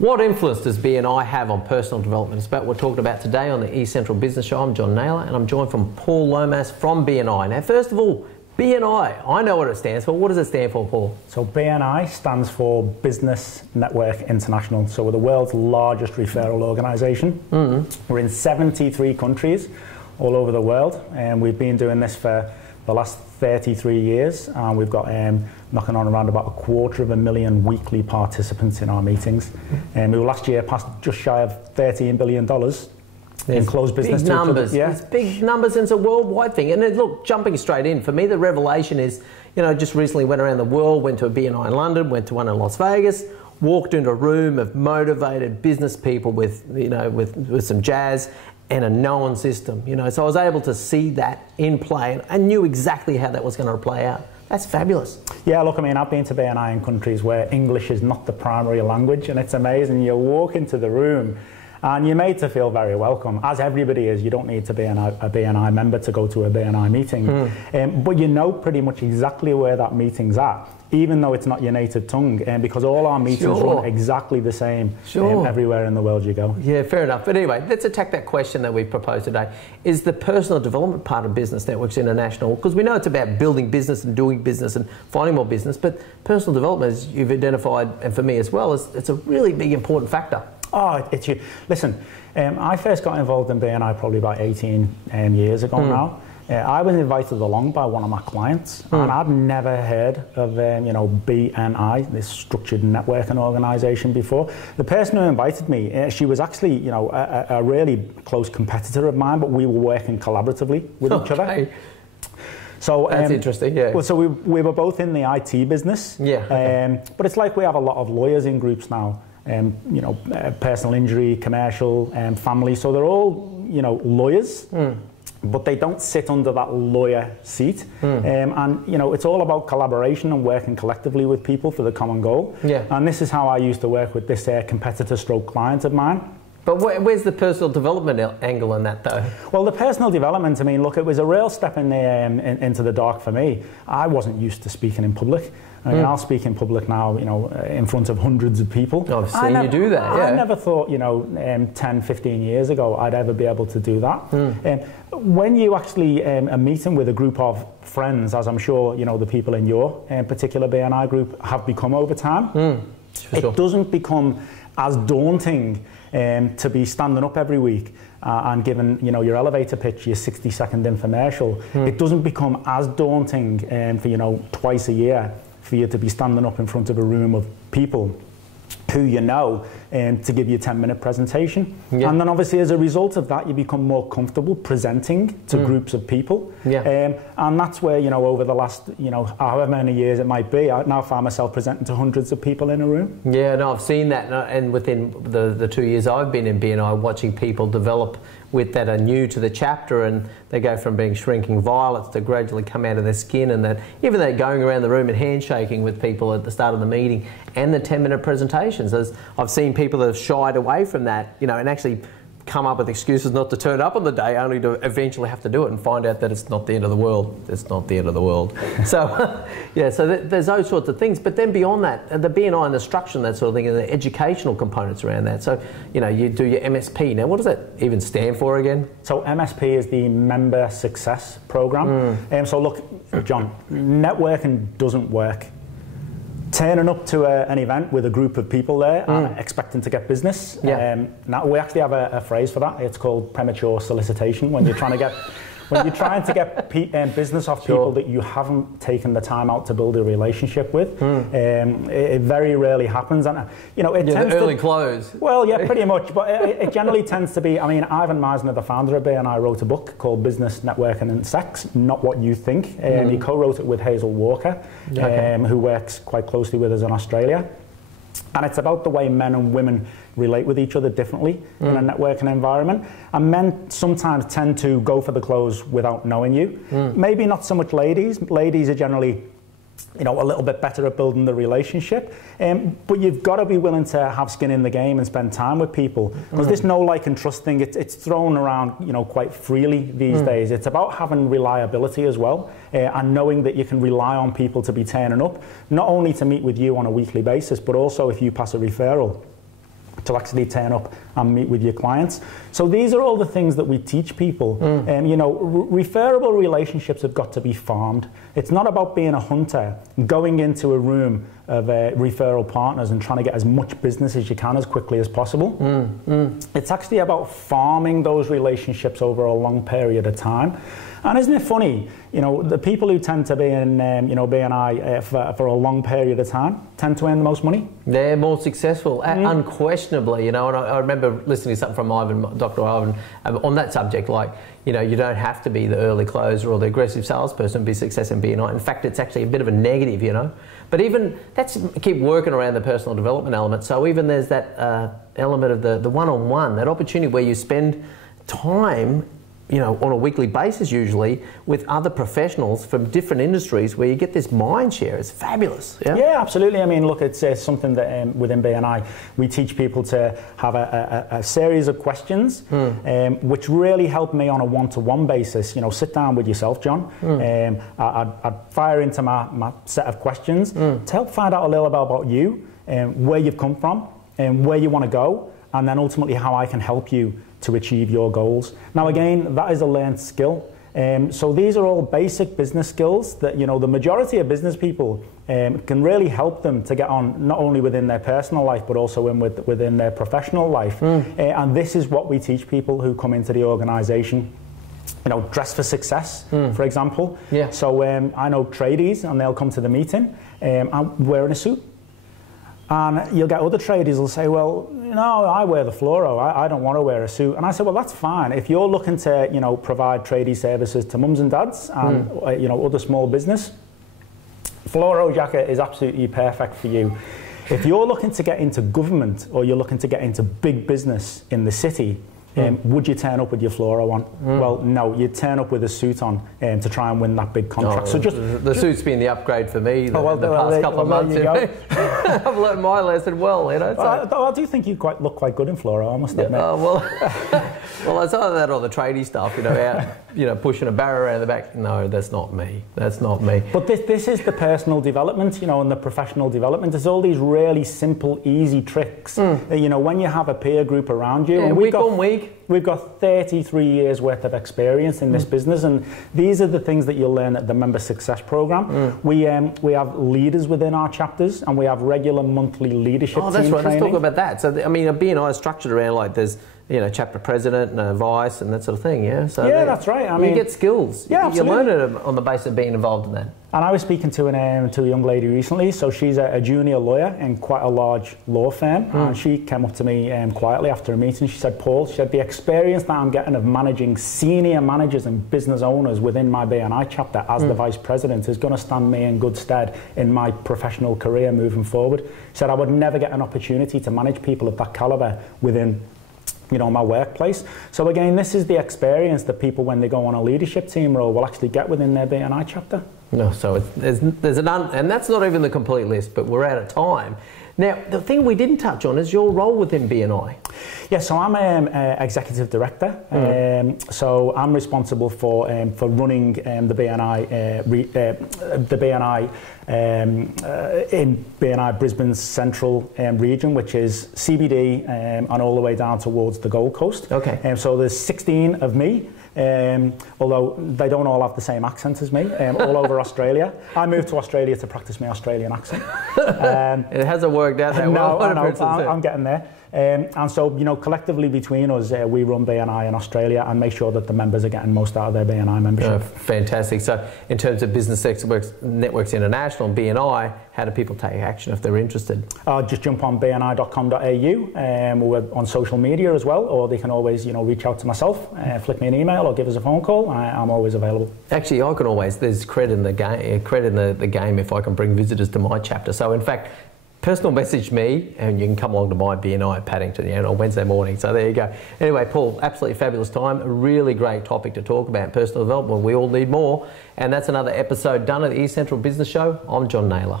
What influence does BNI have on personal development? It's about what we're talking about today on the eCentral Business Show. I'm John Nayler, and I'm joined from Paul Lomas from BNI. Now, first of all, BNI, I know what it stands for. What does it stand for, Paul? So BNI stands for Business Network International. So we're the world's largest referral organisation. We're in 73 countries all over the world, and we've been doing this for the last 33 years. And we've got knocking on around about 250,000 weekly participants in our meetings. And we were last year past just shy of $13 billion. In closed business. Big numbers. Yeah. It's big numbers, and it's a worldwide thing. And then, look, jumping straight in, for me, the revelation is, you know, just recently went around the world, went to a BNI in London, went to one in Las Vegas, walked into a room of motivated business people with, you know, with some jazz and a known system, you know. So I was able to see that in play, and I knew exactly how that was going to play out. That's fabulous. Yeah, look, I mean, I've been to BNI in countries where English is not the primary language, and it's amazing. You walk into the room and you're made to feel very welcome, as everybody is. You don't need to be a BNI member to go to a BNI meeting. But you know pretty much exactly where that meeting's at, even though it's not your native tongue, because all our meetings run exactly the same everywhere in the world you go. Yeah, fair enough. But anyway, let's attack that question that we've proposed today. Is the personal development part of Business Networks International, because we know it's about building business and doing business and finding more business, but personal development, as you've identified, and for me as well, it's a really big important factor. Oh, it's you. Listen, I first got involved in BNI probably about 18 years ago now. I was invited along by one of my clients, and I'd never heard of you know, BNI, this structured networking organisation, before. The person who invited me, she was actually, you know, a really close competitor of mine, but we were working collaboratively with each other. So that's interesting. Yeah. Well, so we were both in the IT business. Yeah. But it's like we have a lot of lawyers in groups now. You know, personal injury, commercial, family. So they're all, you know, lawyers, but they don't sit under that lawyer seat. And, you know, it's all about collaboration and working collectively with people for the common goal. Yeah. And this is how I used to work with this competitor stroke client of mine. But where's the personal development angle in that, though? Well, the personal development, I mean, look, it was a real step into the dark for me. I wasn't used to speaking in public. I mean, I'll speak in public now, you know, in front of hundreds of people. Oh, I've seen you do that, yeah. I never thought, you know, 10, 15 years ago I'd ever be able to do that. When you actually are meeting with a group of friends, as I'm sure, you know, the people in your particular BNI group have become over time, it doesn't become as daunting to be standing up every week and giving, you know, your elevator pitch, your 60-second infomercial. It doesn't become as daunting for, you know, twice a year for you to be standing up in front of a room of people who you know to give you a 10-minute presentation. And then obviously as a result of that, you become more comfortable presenting to groups of people. And that's where, you know, over the last, you know, however many years it might be, I now find myself presenting to hundreds of people in a room. Yeah, no, I've seen that. And within the 2 years I've been in BNI, watching people develop with that are new to the chapter, and they go from being shrinking violets to gradually come out of their skin, and that even they're going around the room and handshaking with people at the start of the meeting and the 10-minute presentations. As I've seen people that have shied away from that, you know, and actually come up with excuses not to turn up on the day, only to eventually have to do it and find out that it's not the end of the world. It's not the end of the world. So, yeah, so there's those sorts of things. But then beyond that, the BNI and the structure and that sort of thing, and the educational components around that. So, you know, you do your MSP. Now, what does that even stand for again? So MSP is the Member Success Program. So look, John, networking doesn't work. Turning up to an event with a group of people there and expecting to get business. Now we actually have a phrase for that. It's called premature solicitation, when you're trying to get business off people that you haven't taken the time out to build a relationship with. It very rarely happens, and you know, it tends to close. Well, yeah, pretty much, but it generally tends to be. I mean, Ivan Meisner, the founder of BNI, wrote a book called Business, Networking and Sex, Not What You Think. He co-wrote it with Hazel Walker, who works quite closely with us in Australia. And it's about the way men and women relate with each other differently in a networking environment. And men sometimes tend to go for the close without knowing you. Maybe not so much ladies. Ladies are generally, you know, a little bit better at building the relationship. But you've got to be willing to have skin in the game and spend time with people. Because this know, like, and trust thing, it's thrown around, you know, quite freely these days. It's about having reliability as well, and knowing that you can rely on people to be turning up, not only to meet with you on a weekly basis, but also if you pass a referral. to actually turn up and meet with your clients. So these are all the things that we teach people. You know, referable relationships have got to be farmed. It's not about being a hunter, going into a room of referral partners and trying to get as much business as you can as quickly as possible. It's actually about farming those relationships over a long period of time. And isn't it funny, you know, the people who tend to be in, you know, BNI for a long period of time tend to earn the most money? They're more successful, unquestionably, you know, and I remember listening to something from Dr. Ivan, on that subject, like, you know, you don't have to be the early closer or the aggressive salesperson to be successful in BNI. In fact, it's actually a bit of a negative, you know. But even, that's keep working around the personal development element. So even there's that element of the one-on-one, that opportunity where you spend time, you know, on a weekly basis usually, with other professionals from different industries where you get this mind share. It's fabulous. Yeah, absolutely. I mean, look, it's something that within BNI, we teach people to have a series of questions, which really help me on a one-to-one basis. You know, sit down with yourself, John. I'd fire into my set of questions to help find out a little bit about you, where you've come from, and where you want to go, and then ultimately how I can help you to achieve your goals. Now again, that is a learned skill. So these are all basic business skills that, you know, the majority of business people can really help them to get on, not only within their personal life, but also within their professional life. And this is what we teach people who come into the organization. You know, dress for success, for example. So I know tradies, and they'll come to the meeting, I'm wearing a suit. And you'll get other tradies who'll say, well, you know, I wear the fluoro, I don't want to wear a suit. And I say, well, that's fine. If you're looking to, you know, provide tradie services to mums and dads and, you know, other small business, fluoro jacket is absolutely perfect for you. If you're looking to get into government or you're looking to get into big business in the city, would you turn up with your fluoro on? Well, no, you'd turn up with a suit on to try and win that big contract. So the suit's been the upgrade for me the past couple of months. I've learned my lesson well, you know. So. I do think you look quite good in fluoro, I must admit. Well, it's either that or the tradie stuff, you know, out, you know, pushing a barrow around the back. No, that's not me. That's not me. But this is the personal development, you know, and the professional development. There's all these really simple, easy tricks. You know, when you have a peer group around you, and week on week. We've got 33 years worth of experience in this business, and these are the things that you'll learn at the Member Success Program. We have leaders within our chapters, and we have regular monthly leadership team that's right. training. Let's talk about that. So, I mean, a BNI is structured around, like, there's, you know, chapter president and a vice and that sort of thing, yeah? So that's right. I mean, you get skills. Yeah, absolutely. You learn it on the basis of being involved in that. And I was speaking to a young lady recently, so she's a junior lawyer in quite a large law firm, and she came up to me quietly after a meeting. She said, Paul, the experience that I'm getting of managing senior managers and business owners within my BNI chapter as the vice president is going to stand me in good stead in my professional career moving forward. She said, I would never get an opportunity to manage people of that caliber within, you know, my workplace. So again, this is the experience that people, when they go on a leadership team role, will actually get within their BNI chapter. No, so there's and that's not even the complete list, but we're out of time. Now, the thing we didn't touch on is your role within BNI. Yeah, so I'm executive director. So I'm responsible for running the BNI in BNI Brisbane's central region, which is CBD and all the way down towards the Gold Coast. Okay. So there's 16 of me. Although they don't all have the same accent as me, all over Australia. I moved to Australia to practice my Australian accent. It hasn't worked out that well. No, I'm getting there. And so, you know, collectively between us, we run BNI in Australia and make sure that the members are getting most out of their BNI membership. Fantastic. So in terms of Business Networks International, BNI, how do people take action if they're interested? Just jump on bni.com.au. We're on social media as well, or they can always, you know, reach out to myself, flick me an email or give us a phone call. I'm always available. Actually, I can always, there's credit in the game if I can bring visitors to my chapter. So in fact, personal message me and you can come along to my BNI at Paddington on Wednesday morning. So there you go. Anyway, Paul, absolutely fabulous time. A really great topic to talk about, personal development. We all need more. And that's another episode done at the eCentral Business Show. I'm John Nayler.